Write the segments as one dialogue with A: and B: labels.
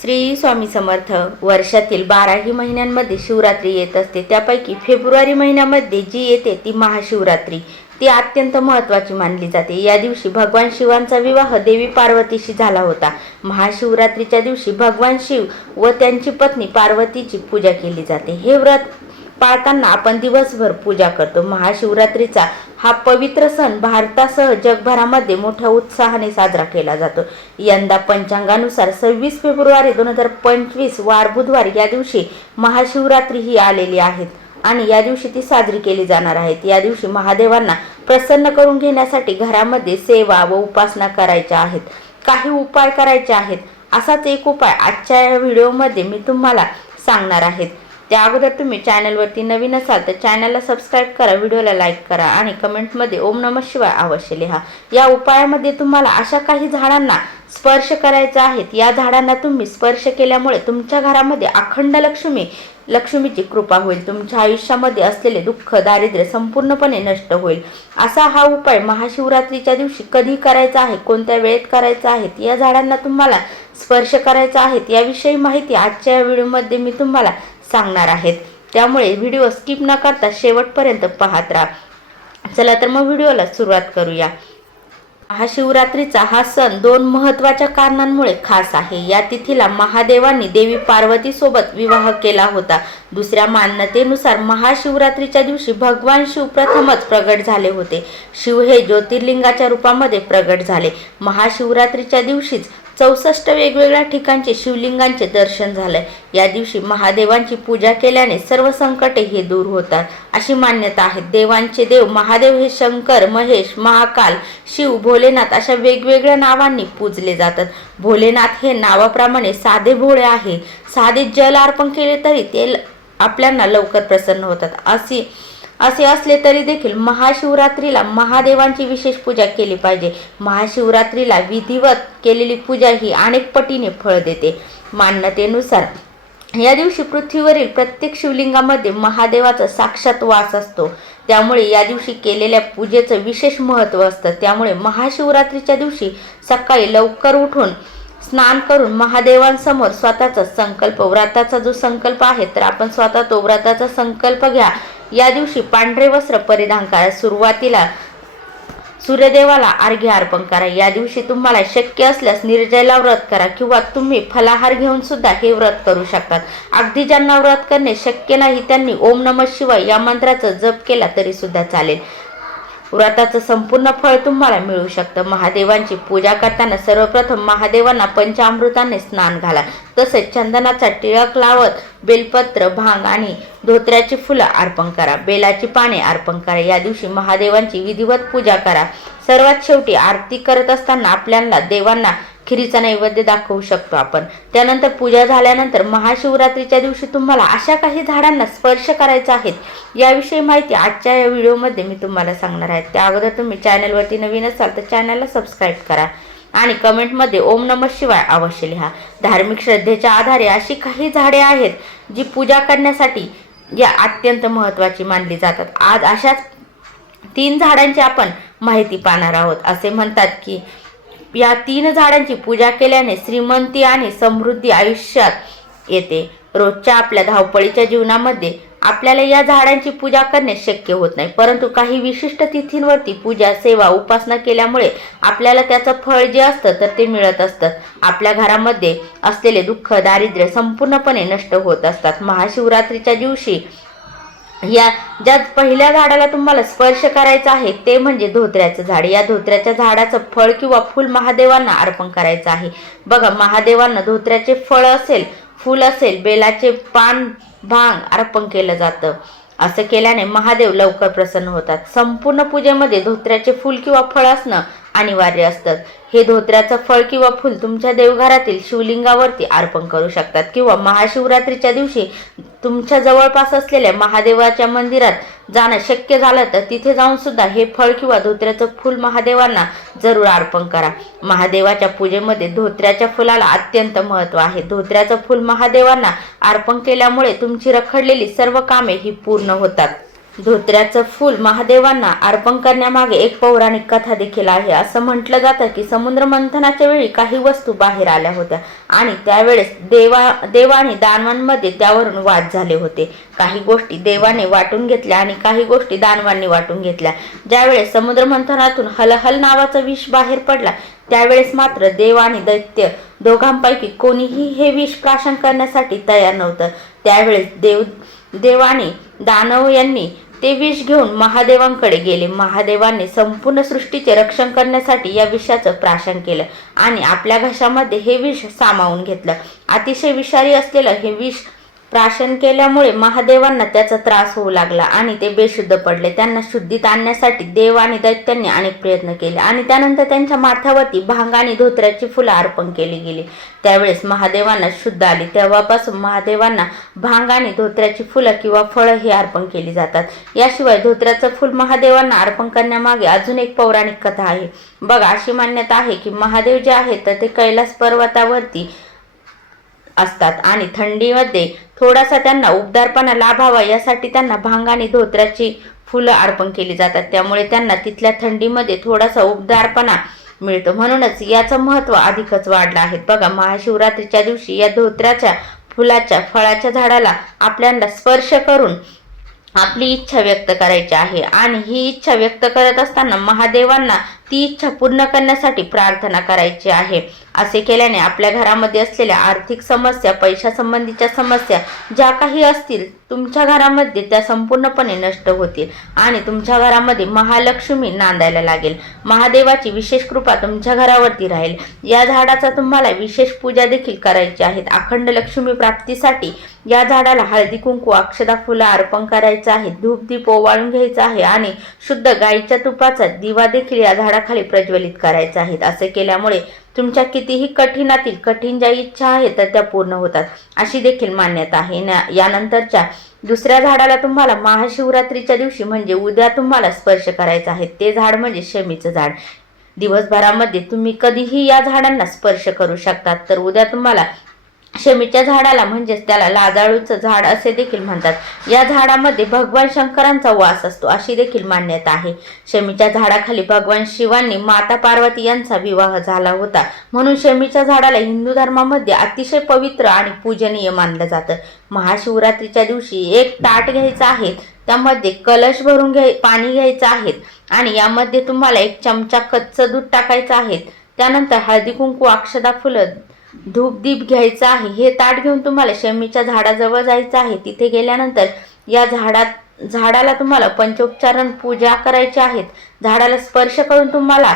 A: श्री स्वामी समर्थ वर्षातील बाराही महिन्यांमध्ये शिवरात्री येत असते. त्यापैकी फेब्रुवारी महिन्यामध्ये जी येते ती महाशिवरात्री. ती अत्यंत महत्त्वाची मानली जाते. या दिवशी भगवान शिवांचा विवाह देवी पार्वतीशी झाला होता. महाशिवरात्रीच्या दिवशी भगवान शिव व त्यांची पत्नी पार्वतीची पूजा केली जाते. हे व्रत पाळताना आपण दिवसभर पूजा करतो. महाशिवरात्रीचा हा पवित्र सण भारतासह जगभरामध्ये मोठ्या उत्साहाने साजरा केला जातो. यंदा पंचांगानुसार सव्वीस फेब्रुवारी दोन हजार पंचवीस वार बुधवार या दिवशी महाशिवरात्री ही आलेली आहेत आणि या दिवशी ती साजरी केली जाणार आहेत. या दिवशी महादेवांना प्रसन्न करून घेण्यासाठी घरामध्ये सेवा व उपासना करायच्या आहेत. काही उपाय करायचे आहेत. असाच एक उपाय आजच्या या व्हिडिओमध्ये मी तुम्हाला सांगणार आहेत त्या अगोदर तुम्ही चॅनलवरती नवीन असाल तर चॅनलला सबस्क्राईब करा व्हिडिओला लाईक करा आणि कमेंटमध्ये ओम नम शिवाय अवश्य लिहा. या उपायामध्ये तुम्हाला अशा काही झाडांना स्पर्श करायचा आहेत या झाडांना तुम्ही स्पर्श केल्यामुळे तुमच्या घरामध्ये अखंड लक्ष्मी लक्ष्मीची कृपा होईल. तुमच्या आयुष्यामध्ये असलेले दुःख दारिद्र्य संपूर्णपणे नष्ट होईल. असा हा उपाय महाशिवरात्रीच्या दिवशी कधी करायचा आहे? कोणत्या वेळेत करायचा आहे? या झाडांना तुम्हाला स्पर्श करायचा आहे. याविषयी माहिती आजच्या या व्हिडिओमध्ये मी तुम्हाला सांगणार आहेत. त्यामुळे व्हिडिओ स्किप न करता शेवटपर्यंत पाहत राहा. चला तर मग व्हिडिओला सुरुवात करूया. महाशिवरात्रीचा हा सण दोन महत्त्वाच्या कारणांमुळे खास आहे. या तिथीला महादेवांनी देवी पार्वतीसोबत विवाह केला होता. दुसऱ्या मान्यतेनुसार महाशिवरात्रीच्या दिवशी भगवान शिव प्रथमच प्रगट झाले होते. शिव हे ज्योतिर्लिंगाच्या रूपामध्ये प्रगट झाले. महाशिवरात्रीच्या दिवशीच चौसष्ट वेगवेगळ्या ठिकाणचे शिवलिंगांचे दर्शन झालंय. या दिवशी महादेवांची पूजा केल्याने सर्व संकटे हे दूर होतात. अशी मान्यता आहे. देवांचे देव महादेव हे शंकर महेश महाकाल शिव भोलेनाथ अशा वेगवेगळ्या नावांनी पूजले जातात. भोलेनाथ हे नावाप्रमाणे साधे भोळे आहे. साधे जल अर्पण केले तरी ते आपल्याला लवकर प्रसन्न होतात. अशी असे असले तरी देखील महाशिवरात्रीला महादेवांची विशेष पूजा केली पाहिजे. महाशिवरात्रीला विधिवत केलेली पूजा ही अनेक पटीने फळ देते. मान्यतेनुसार या दिवशी पृथ्वीवरील प्रत्येक शिवलिंगामध्ये महादेवाचा साक्षात वास असतो. त्यामुळे या दिवशी केलेल्या पूजेचं विशेष महत्त्व असतं. त्यामुळे महाशिवरात्रीच्या दिवशी सकाळी लवकर उठून स्नान करून महादेवांसमोर स्वतःचा संकल्प व्रताचा जो संकल्प आहे तर आपण स्वतः तो व्रताचा संकल्प घ्या. या दिवशी पांढरे वस्त्र परिधान करा सुरुवातीला सूर्यदेवाला अर्घ्य अर्पण करा. या दिवशी तुम्हाला शक्य असल्यास निर्जयला व्रत करा किंवा तुम्ही फलाहार घेऊन सुद्धा हे व्रत करू शकतात. अगदी ज्यांना व्रत करणे शक्य नाही त्यांनी ओम नम शिवाय या मंत्राचा जप केला तरी सुद्धा चालेल. व्रताचं संपूर्ण फळ तुम्हाला मिळू शकतं. महादेवांची पूजा करताना सर्वप्रथम महादेवांना पंचामृताने स्नान घाला. तसेच चंदनाचा टिळक लावत बेलपत्र भांग आणि धोत्र्याची फुलं अर्पण करा. बेलाची पाने अर्पण करा. या दिवशी महादेवांची विधिवत पूजा करा. सर्वात शेवटी आरती करत असताना आपल्याला देवांना खिरीचा नैवेद्य दाखवू शकतो आपण. त्यानंतर पूजा झाल्यानंतर महाशिवरात्रीच्या दिवशी तुम्हाला अशा काही झाडांना स्पर्श करायचा आहेत याविषयी माहिती आजच्या या व्हिडिओमध्ये मी तुम्हाला सांगणार आहे. त्या अगोदर तुम्ही चॅनलवरती नवीन असाल तर चॅनलला सबस्क्राईब करा आणि कमेंटमध्ये ओम नम शिवाय अवश्य लिहा. धार्मिक श्रद्धेच्या आधारे अशी काही झाडे आहेत जी पूजा करण्यासाठी या अत्यंत महत्त्वाची मानली जातात. आज अशाच तीन झाडांची आपण माहिती पाहणार आहोत. असे म्हणतात की या तीन झाडांची पूजा केल्याने श्रीमंती आणि समृद्धी आयुष्यात येते. रोजच्या आपल्या धावपळीच्या जीवनामध्ये आपल्याला या झाडांची पूजा करणे शक्य होत नाही. परंतु काही विशिष्ट तिथींवरती पूजा सेवा उपासना केल्यामुळे आपल्याला त्याचं फळ जे असतं तर ते मिळत असतं. आपल्या घरामध्ये असलेले दुःख दारिद्र्य संपूर्णपणे नष्ट होत असतात. महाशिवरात्रीच्या दिवशी या ज्या पहिल्या झाडाला तुम्हाला स्पर्श करायचा आहे ते म्हणजे धोत्र्याचं झाड. या धोत्र्याच्या झाडाचं फळ किंवा फूल महादेवांना अर्पण करायचं आहे. बघा महादेवांना धोत्र्याचे फळ असेल फूल असेल बेलाचे पान भांग अर्पण केलं जातं. असं केल्याने महादेव लवकर प्रसन्न होतात. संपूर्ण पूजेमध्ये धोत्र्याचे फूल किंवा फळ असणं अनिवार्य असतं. हे धोत्र्याचं फळ किंवा फुल तुमच्या देवघरातील शिवलिंगावरती अर्पण करू शकतात किंवा महाशिवरात्रीच्या दिवशी तुमच्या जवळपास असलेल्या महादेवाच्या मंदिरात जाणं शक्य झालं तर तिथे जाऊन सुद्धा हे फळ किंवा धोत्र्याचं फूल महादेवांना जरूर अर्पण करा. महादेवाच्या पूजेमध्ये धोत्र्याच्या फुलाला अत्यंत महत्त्व आहे. धोत्र्याचं फुल महादेवांना अर्पण केल्यामुळे तुमची रखडलेली सर्व कामे ही पूर्ण होतात. धोत्र्याचं फूल महादेवांना अर्पण करण्यामागे एक पौराणिक कथा देखील आहे. असं म्हटलं जातं की समुद्र मंथनाच्या वेळी काही वस्तू बाहेर आल्या होत्या आणि त्यावेळेस देवा देवाने दानवांमध्ये त्यावरून वाद झाले होते. काही गोष्टी देवाने वाटून घेतल्या आणि काही गोष्टी दानवांनी वाटून घेतल्या. ज्यावेळेस समुद्र मंथनातून हलहल नावाचा विष बाहेर पडला त्यावेळेस मात्र देव आणि दैत्य दोघांपैकी कोणीही हे विष प्राशन करण्यासाठी तयार नव्हतं. त्यावेळेस देव देवाने दानव यांनी ते विष घेऊन महादेवांकडे गेले. महादेवांनी संपूर्ण सृष्टीचे रक्षण करण्यासाठी या विषाचं प्राशन केलं आणि आपल्या घशामध्ये हे विष सामावून घेतलं. अतिशय विषारी असलेलं हे विष प्राशन केल्यामुळे महादेवांना त्याचा त्रास होऊ लागला आणि ते बेशुद्ध पडले. त्यांना शुद्धीत आणण्यासाठी देव आणि दैत्यांनी अनेक प्रयत्न केले आणि त्यानंतर त्यांच्या माथ्यावरती भांग आणि धोत्र्याची फुलं अर्पण केली गेली. त्यावेळेस महादेवांना शुद्ध आली. तेव्हापासून महादेवांना भांग आणि धोत्र्याची फुलं किंवा फळं ही अर्पण केली जातात. याशिवाय धोत्र्याचं फुल महादेवांना अर्पण करण्यामागे अजून एक पौराणिक कथा आहे. बघा अशी मान्यता आहे की महादेव जे आहेत तर ते कैलास पर्वतावरती असतात आणि थंडीमध्ये थोडासा त्यांना उबदारपणा लाभावा यासाठी त्यांना भांग आणि धोत्र्याची फुलं अर्पण केली जातात. त्यामुळे त्यांना तिथल्या थंडीमध्ये थोडासा उबदारपणा मिळतो. म्हणूनच याचं महत्त्व अधिकच वाढलं आहे. बघा महाशिवरात्रीच्या दिवशी या धोत्र्याच्या फुलाच्या फळाच्या झाडाला आपल्याला स्पर्श करून आपली इच्छा व्यक्त करायची आहे. आणि ही इच्छा व्यक्त करत असताना महादेवांना ती इच्छा पूर्ण करण्यासाठी प्रार्थना करायची आहे. असे केल्याने आपल्या घरामध्ये असलेल्या आर्थिक समस्या पैशासंबंधीच्या समस्या ज्या काही असतील तुमच्या घरामध्ये त्या संपूर्णपणे नष्ट होतील आणि तुमच्या घरामध्ये महालक्ष्मी नांदायला लागेल. महादेवाची विशेष कृपा तुमच्या घरावरती राहील. या झाडाचा तुम्हाला विशेष पूजा देखील करायची आहेत अखंड लक्ष्मी प्राप्तीसाठी या झाडाला हळदी कुंकू अक्षदा फुलं अर्पण करायचं आहे. धूप दीप ओवाळून घ्यायचं आहे आणि शुद्ध गाईच्या तुपाचा दिवा देखील या झाडा झाडाखाली प्रज्वलित करायचे आहेत. असे केल्यामुळे तुमच्या कितीही कठीणातील कठीण ज्या इच्छा आहेत तर त्या पूर्ण होतात. अशी देखील मान्यता आहे. ना यानंतरच्या दुसऱ्या झाडाला तुम्हाला महाशिवरात्रीच्या दिवशी म्हणजे उद्या तुम्हाला स्पर्श करायचा आहे ते झाड म्हणजे शमीचं झाड. दिवसभरामध्ये तुम्ही कधीही या झाडांना स्पर्श करू शकतात. तर उद्या तुम्हाला शमीच्या झाडाला म्हणजेच त्याला लाजाळूचं झाड असे देखील म्हणतात. या झाडामध्ये भगवान शंकरांचा वास असतो अशी देखील मान्यता आहे. शमीच्या झाडाखाली भगवान शिवांनी माता पार्वती यांचा विवाह झाला होता. म्हणून शमीच्या झाडाला हिंदू धर्मामध्ये अतिशय पवित्र आणि पूजनीय मानलं जातं. महाशिवरात्रीच्या दिवशी एक ताट घ्यायचं आहे त्यामध्ये कलश भरून घ्याय पाणी घ्यायचं आहे आणि यामध्ये तुम्हाला एक चमचा कच्चं दूध टाकायचं आहे. त्यानंतर हळदी कुंकू अक्षदा फुलं धूप दीप घ्यायचा आहे. हे ताट घेऊन तुम्हाला शमीच्या झाडाजवळ जायचं आहे. तिथे गेल्यानंतर या झाडात झाडाला तुम्हाला पंचोपचारण पूजा करायची आहेत झाडाला स्पर्श करून तुम्हाला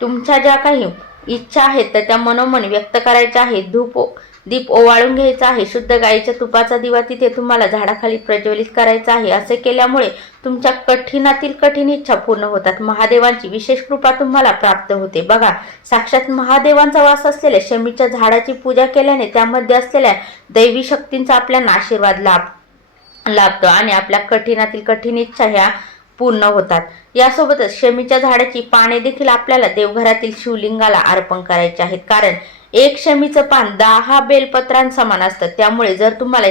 A: तुमच्या ज्या काही इच्छा आहेत तर त्या मनोमन व्यक्त करायच्या आहेत. धूप दीप ओवाळून घ्यायचा आहे. शुद्ध गाईच्या तुपाचा दिवा तिथे तुम्हाला झाडाखाली प्रज्वलित करायचा आहे. असे केल्यामुळे तुमच्या कठीणातील कठीण इच्छा पूर्ण होतात. महादेवांची विशेष कृपा तुम्हाला प्राप्त होते. बघा साक्षात महादेवांचा वास असलेल्या शमीच्या झाडाची पूजा केल्याने त्यामध्ये असलेल्या दैवी शक्तींचा आपल्याला आशीर्वाद लाभ लाभतो आणि आपल्या कठीणातील कठीण इच्छा ह्या पूर्ण होतात. यासोबतच शमीच्या झाडाची पाने देखील आपल्याला देवघरातील शिवलिंगाला अर्पण करायचे आहेत. कारण एक शमीचं पान दहा बेलपत्रांसमान असतं. त्यामुळे जर तुम्हाला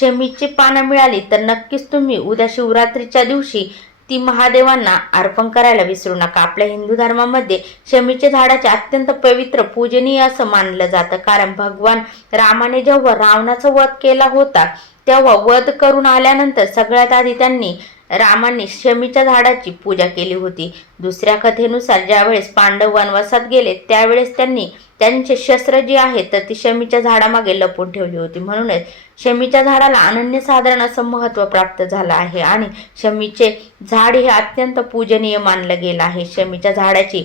A: शमीची पानं मिळाली तर नक्कीच तुम्ही उद्या शिवरात्रीच्या दिवशी ती महादेवांना अर्पण करायला विसरू नका. आपल्या हिंदू धर्मामध्ये शमीच्या झाडाचे अत्यंत पवित्र पूजनीय असं मानलं जातं. कारण भगवान रामाने जेव्हा रावणाचा वध केला होता तेव्हा वध करून आल्यानंतर सगळ्यात आधी त्यांनी रामांनी शमीच्या झाडाची पूजा केली होती. दुसऱ्या कथेनुसार ज्यावेळेस पांडव वनवासात गेले त्यावेळेस त्यांनी त्यांचे शस्त्र जी आहेत तर ती शमीच्या झाडामागे लपून ठेवली होती. म्हणूनच शमीच्या झाडाला अनन्यसाधारण असं महत्त्व प्राप्त झालं आहे आणि शमीचे झाड हे अत्यंत पूजनीय मानलं गेलं आहे. शमीच्या झाडाची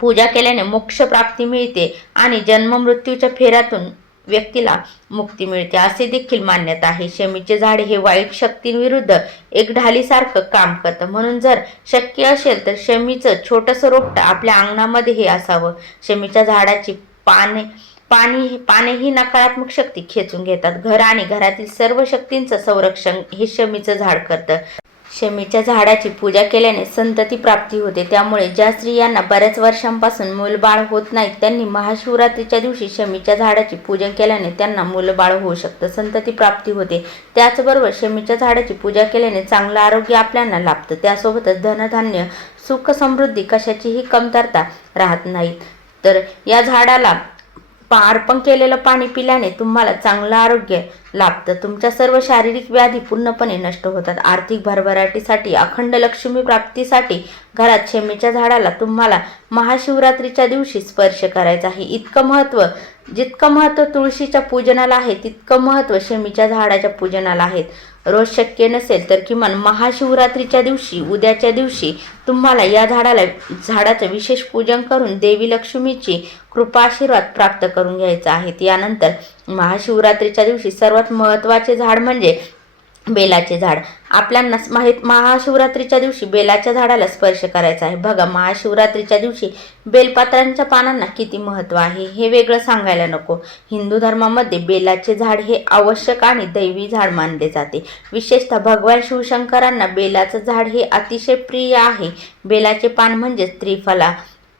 A: पूजा केल्याने मोक्ष प्राप्ती मिळते आणि जन्म मृत्यूच्या फेऱ्यातून व्यक्तीला मुक्ती मिळते असे देखील मान्यता आहे. शमीचे झाड हे वाईट शक्तींविरुद्ध एक ढालीसारखं काम करतं. म्हणून जर शक्य असेल तर शमीचं छोटंसं रोपटं आपल्या अंगणामध्ये हे असावं. शमीच्या झाडाची पाने पाणी पाने ही नकारात्मक शक्ती खेचून घेतात. घर आणि घरातील सर्व शक्तींचं संरक्षण हे शमीचं झाड करतं. शमीच्या झाडाची पूजा केल्याने संतती प्राप्ती होते. त्यामुळे ज्या स्त्रियांना बऱ्याच वर्षांपासून मूलबाळ होत नाहीत त्यांनी महाशिवरात्रीच्या दिवशी शमीच्या झाडाची पूजन केल्याने त्यांना मूलबाळ होऊ शकतं संतती प्राप्ती होते. त्याचबरोबर शमीच्या झाडाची पूजा केल्याने चांगलं आरोग्य आपल्याला लाभतं. त्यासोबतच धनधान्य सुख समृद्धी कशाचीही कमतरता राहत नाही तर या झाडाला पा अर्पण केलेलं पाणी पिल्याने तुम्हाला चांगलं आरोग्य लाभतं. तुमच्या सर्व शारीरिक व्याधी पूर्णपणे नष्ट होतात. आर्थिक भरभराटीसाठी अखंड लक्ष्मी प्राप्तीसाठी घरात शेमीच्या झाडाला तुम्हाला महाशिवरात्रीच्या दिवशी स्पर्श करायचा आहे. इतकं महत्त्व जितकं महत्त्व तुळशीच्या पूजनाला आहे तितकं महत्त्व शेमीच्या झाडाच्या पूजनाला आहे. रोज शक्य नसेल तर किमान महाशिवरात्रीच्या दिवशी उद्याच्या दिवशी तुम्हाला या झाडाला झाडाचं विशेष पूजन करून देवी लक्ष्मीची कृपाशीर्वाद प्राप्त करून घ्यायचा आहे. यानंतर महाशिवरात्रीच्या दिवशी सर्वात महत्त्वाचे झाड म्हणजे बेलाचे झाड. आपल्याला माहीत महाशिवरात्रीच्या दिवशी बेलाच्या झाडाला स्पर्श करायचा आहे. बघा महाशिवरात्रीच्या दिवशी बेलपात्रांच्या पानांना किती महत्त्व आहे हे वेगळं सांगायला नको. हिंदू धर्मामध्ये बेलाचे झाड हे आवश्यक आणि दैवी झाड मानले जाते. विशेषतः भगवान शिवशंकरांना बेलाचं झाड हे अतिशय प्रिय आहे. बेलाचे पान म्हणजे त्रिफला.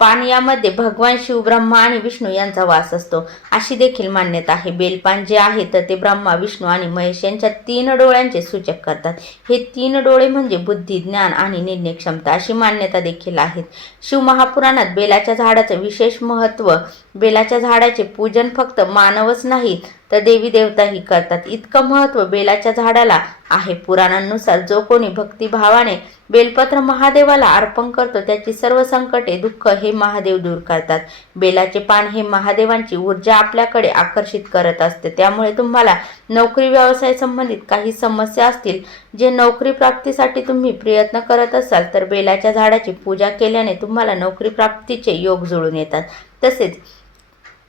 A: पान यामध्ये भगवान शिव ब्रह्मा आणि विष्णू यांचा वास असतो. अशी देखील मान्यता आहे. बेलपान जे आहे तर ते ब्रह्मा विष्णू आणि महेश यांच्या तीन डोळ्यांचे सूचक करतात. हे तीन डोळे म्हणजे बुद्धी ज्ञान आणि निर्णय क्षमता अशी मान्यता देखील आहेत. शिव महापुराणात बेलाच्या झाडाचं विशेष महत्त्व बेलाच्या झाडाचे पूजन फक्त मानवच नाहीत तर देवी देवताही करतात. इतकं महत्त्व बेलाच्या झाडाला आहे. पुराणांनुसार जो कोणी भक्तिभावाने बेलपत्र महादेवाला अर्पण करतो त्याची सर्व संकटे दुःख हे महादेव दूर करतात. बेलाचे पान हे महादेवांची ऊर्जा आपल्याकडे आकर्षित करत असते. त्यामुळे तुम्हाला नोकरी व्यवसाय संबंधित काही समस्या असतील जे नोकरी प्राप्तीसाठी तुम्ही प्रयत्न करत असाल तर बेलाच्या झाडाची पूजा केल्याने तुम्हाला नोकरी प्राप्तीचे योग जुळून येतात. तसेच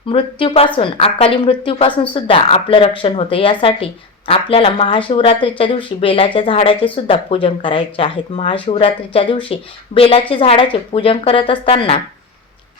A: मृत्यूपासून अकाली मृत्यूपासून सुद्धा आपलं रक्षण होतं. यासाठी आपल्याला महाशिवरात्रीच्या दिवशी बेलाच्या झाडाचे सुद्धा पूजन करायचे आहेत. महाशिवरात्रीच्या दिवशी बेलाचे झाडाचे पूजन करत असताना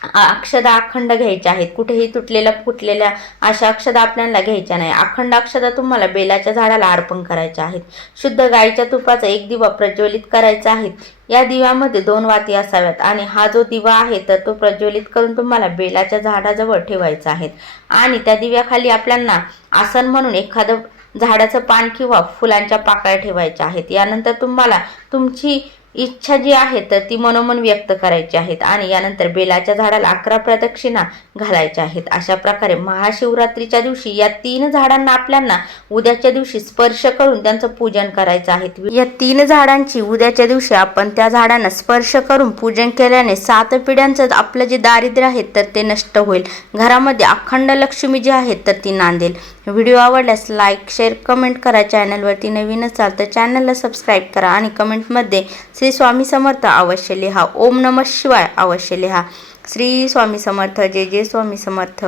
A: अक्षदा अखंड घ्यायच्या आहेत. कुठेही तुटलेल्या फुटलेल्या अशा अक्षदा आपल्याला घ्यायच्या नाही. अखंड अक्षदा तुम्हाला बेलाच्या झाडाला अर्पण करायच्या आहेत. शुद्ध गाईच्या तुपाचा एक दिवा प्रज्वलित करायचा आहे. या दिव्यामध्ये दोन वाती असाव्यात आणि हा जो दिवा आहे तर तो प्रज्वलित करून तुम्हाला बेलाच्या झाडाजवळ ठेवायचा आहे. आणि त्या दिव्याखाली आपल्याला आसन म्हणून एखादं झाडाचं पान किंवा फुलांच्या पाकळ्या ठेवायच्या आहेत. यानंतर तुम्हाला तुमची इच्छा जी आहे तर ती मनोमन व्यक्त करायची आहेत आणि यानंतर बेलाच्या झाडाला अकरा प्रदक्षिणा घालायच्या आहेत. अशा प्रकारे महाशिवरात्रीच्या दिवशी या तीन झाडांना आपल्याला उद्याच्या दिवशी स्पर्श करून त्यांचं पूजन करायचं आहे. या तीन झाडांची उद्याच्या दिवशी आपण त्या झाडांना स्पर्श करून पूजन केल्याने सात पिढ्यांचं आपलं जे दारिद्र्य आहे तर ते नष्ट होईल. घरामध्ये अखंड लक्ष्मी जी आहे तर ती नांदेल. व्हिडिओ आवडल्यास लाईक शेअर कमेंट करा. चॅनलवरती नवीन असाल तर चॅनलला सबस्क्राईब करा आणि कमेंटमध्ये श्री स्वामी समर्थ अवश्य लिहा. ओम नम शिवाय अवश्य लिहा. श्री स्वामी समर्थ. जय जय स्वामी समर्थ.